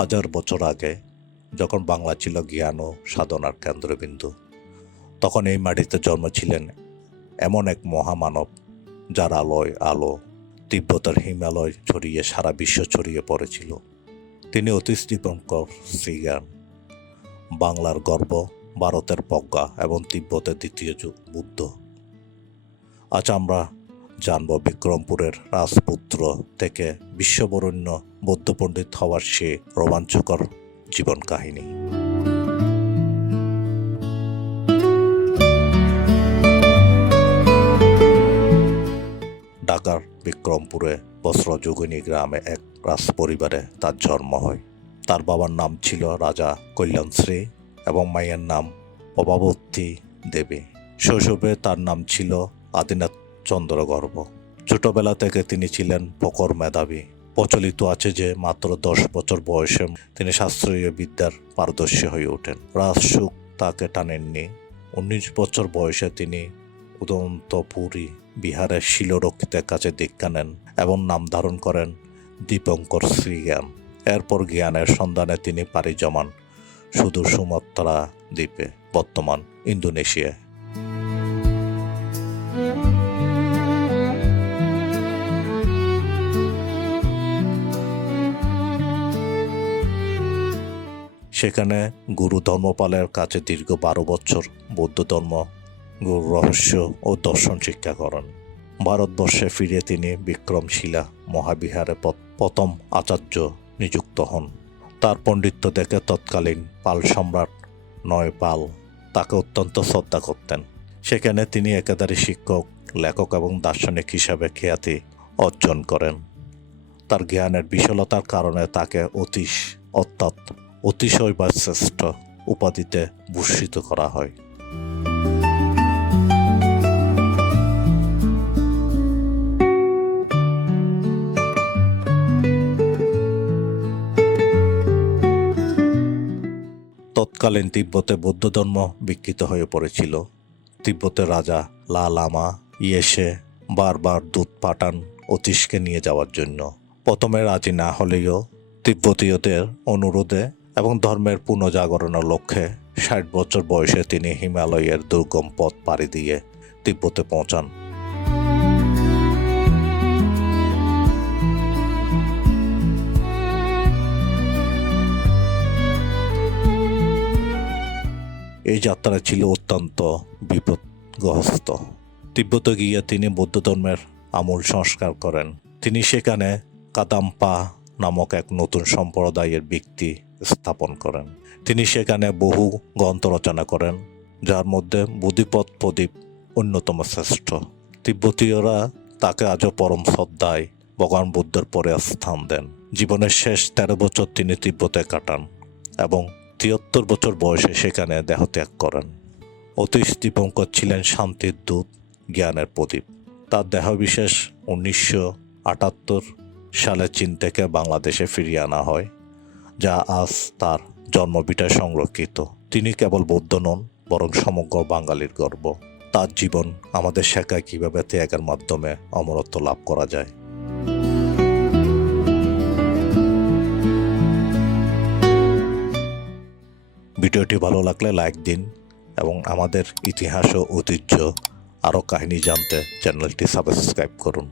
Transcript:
হাজার বছর আগে যখন বাংলা ছিল জ্ঞান ও সাধনার কেন্দ্রবিন্দু, তখন এই মাটিতে জন্মেছিলেন এমন এক মহামানব যার আলোয় আলো তিব্বতের হিমালয় ছড়িয়ে সারা বিশ্ব ছড়িয়ে পড়েছিল। তিনি অতীশ দীপঙ্কর শ্রীজ্ঞান, বাংলার গর্ব, ভারতের প্রজ্ঞা এবং তিব্বতের দ্বিতীয় বুদ্ধ। আজ আমরা জানব বিক্রমপুরের রাজপুত্র থেকে বিশ্ববরেণ্য বৌদ্ধ পণ্ডিত হওয়ার সে রোমাঞ্চকর জীবন কাহিনী। ঢাকার বিক্রমপুরে বস্ত্রযোগিনী গ্রামে এক রাজ পরিবারে তার জন্ম হয়। তার বাবার নাম ছিল রাজা কল্যাণশ্রী এবং মায়ের নাম প্রভাবতী দেবী। শৈশবে তার নাম ছিল আদিনাথ চন্দ্রগর্ভ। ছোটবেলা থেকে তিনি ছিলেন প্রখর মেধাবী। প্রচলিত আছে যে মাত্র 10 বছর বয়সে তিনি শাস্ত্রীয় বিদ্যার পারদর্শী হয়ে ওঠেন। রাজসুখ তাকে টানেননি। 19 বছর বয়সে তিনি উদন্তপুরী বিহারের শিলরক্ষিতের কাছে দীক্ষা নেন এবং নাম ধারণ করেন দীপঙ্কর শ্রীজ্ঞান। এরপর জ্ঞানের সন্ধানে তিনি পাড়ি জমান সুদূর সুমাত্রা দ্বীপে, বর্তমান ইন্দোনেশিয়ায়। সেখানে গুরু ধর্মপালের কাছে দীর্ঘ 12 বছর বৌদ্ধ ধর্ম, গুরু রহস্য ও দর্শন শিক্ষা করেন। ভারতবর্ষে ফিরে তিনি বিক্রমশিলা মহাবিহারে প্রথম আচার্য নিযুক্ত হন। তার পণ্ডিত্য দেখে তৎকালীন পাল সম্রাট নয়পাল তাকে অত্যন্ত শ্রদ্ধা করতেন। সেখানে তিনি একাধারে শিক্ষক, লেখক এবং দার্শনিক হিসাবে খ্যাতি অর্জন করেন। তার জ্ঞানের বিশালতার কারণে তাকে অতীশ অর্থাৎ অতিশয় বা শ্রেষ্ঠ উপাধিতে ভূষিত করা হয়। তৎকালীন তিব্বতে বৌদ্ধ ধর্ম বিকৃত হয়ে পড়েছিল। তিব্বতের রাজা লা লামা ইয়েসে বারবার দূত পাঠান অতীশকে নিয়ে যাওয়ার জন্য। প্রথমে রাজি না হলেও তিব্বতীয়দের অনুরোধে এবং ধর্মের পুনর্জাগরণের লক্ষ্যে 60 বছর বয়সে তিনি হিমালয়ের দুর্গম পথ পাড়ি দিয়ে তিব্বতে পৌঁছান। এই যাত্রা ছিল অত্যন্ত বিপদগ্রস্ত। তিব্বতে গিয়ে তিনি বৌদ্ধ ধর্মের আমূল সংস্কার করেন। তিনি সেখানে কাদাম্পা নামক এক নতুন সম্প্রদায়ের ভিত্তি স্থাপন করেন। তিনি সেখানে বহু গ্রন্থ রচনা করেন, যার মধ্যে বোধিপথ প্রদীপ অন্যতম শ্রেষ্ঠ। তিব্বতীয়রা তাকে আজও পরম শ্রদ্ধায় ভগবান বুদ্ধের পরে স্থান দেন। জীবনের শেষ 13 বছর তিনি তিব্বতে কাটান এবং 73 বছর বয়সে সেখানে দেহত্যাগ করেন। অতীশ দীপঙ্কর ছিলেন শান্তির দূত, জ্ঞানের প্রদীপ। তার দেহবিশেষ 1978 সালে চীন থেকে বাংলাদেশে ফিরিয়ে আনা হয়, যা আজ তার জন্মভিটায় সংরক্ষিত। তিনি কেবল বৌদ্ধ নন, বরং সমগ্র বাঙালির গর্ব। তার জীবন আমাদের শেখায় কিভাবে ত্যাগের মাধ্যমে অমরত্ব লাভ করা যায়। ভিডিওটি ভালো লাগলে লাইক দিন এবং আমাদের ইতিহাস ও ঐতিহ্য আরও কাহিনী জানতে চ্যানেলটি সাবস্ক্রাইব করুন।